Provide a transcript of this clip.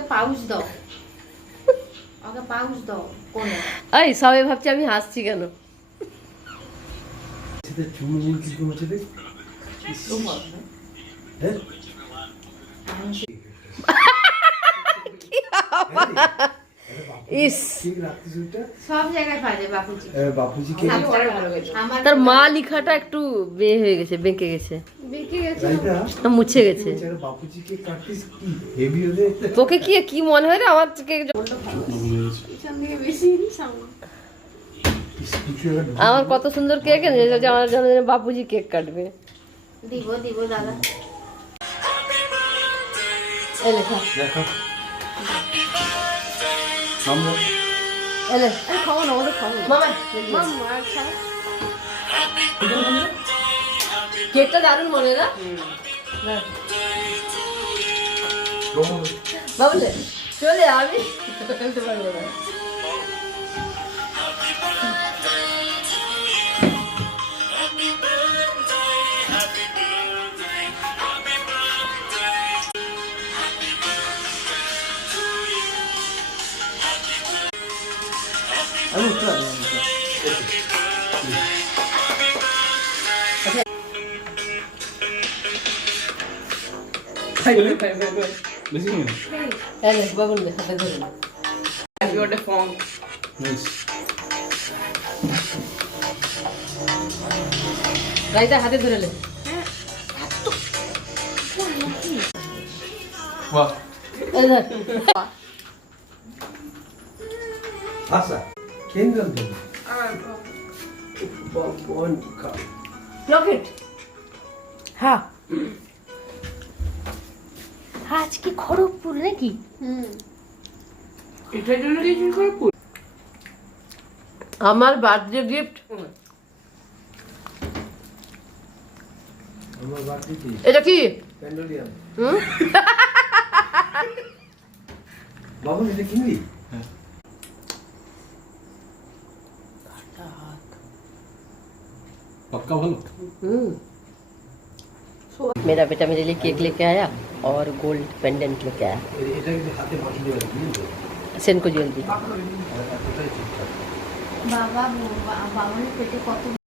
ওকে pouch দাও, ওকে pouch দাও। কোনে এই সবাই ভাবছে আমি হাসছি কেন? সেটা চুল কি করছে দেখ। হ্যাঁ ইস, সব জায়গায় পাওয়া যায় বাপুজি। বাপুজি কে আমার তার মা লিখাটা একটু বে হয়ে গেছে, বেঁকে গেছে, বেঁকে গেছে। না মুছে গেছে। বাপুজি কে কাটিস কি হেভি হলে তোকে কি কি মনে হয় রে আমার থেকে? পিছন দিকে বেশি সামনে। আমার কত সুন্দর কেক এনেছে যে আমার জন্মদিনে বাপুজি কেক কাটবে। দিব দিব দাদা। এই লেখা দেখো আমরা এলে খাও না, ওদের খাও মামা, মাম্মা আর খাও। কেকটা দারুণ মনে না? বাবু চলে আমি খেলতে পারবো না। আমি উঠতে পারবো না। এলে বাবুল দে হাতে ধরে নে। রাইতা হাতে ধরে নে। বাহ এই ধর। আচ্ছা কেন্দ্র দেব বন কা লকেট। হ্যাঁ আজ কি খড়গপুর নাকি? এটার জন্য দিয়েছিস খড়গপুর? আমার বার্থডে গিফট আমার বাড়ি কি এটা কি? প্যান্ডোলিয়াম হুম বাবু এটা কিনবি पक्का ভালো मेरा बेटा मेरे लिए केक लेके आया और गोल्ड पेंडेंट लेके आया। এটা কিন্তু হাতে মাখিয়ে রাখবি सेनको ज्वेलरी। বাবা বাবার পেটে কত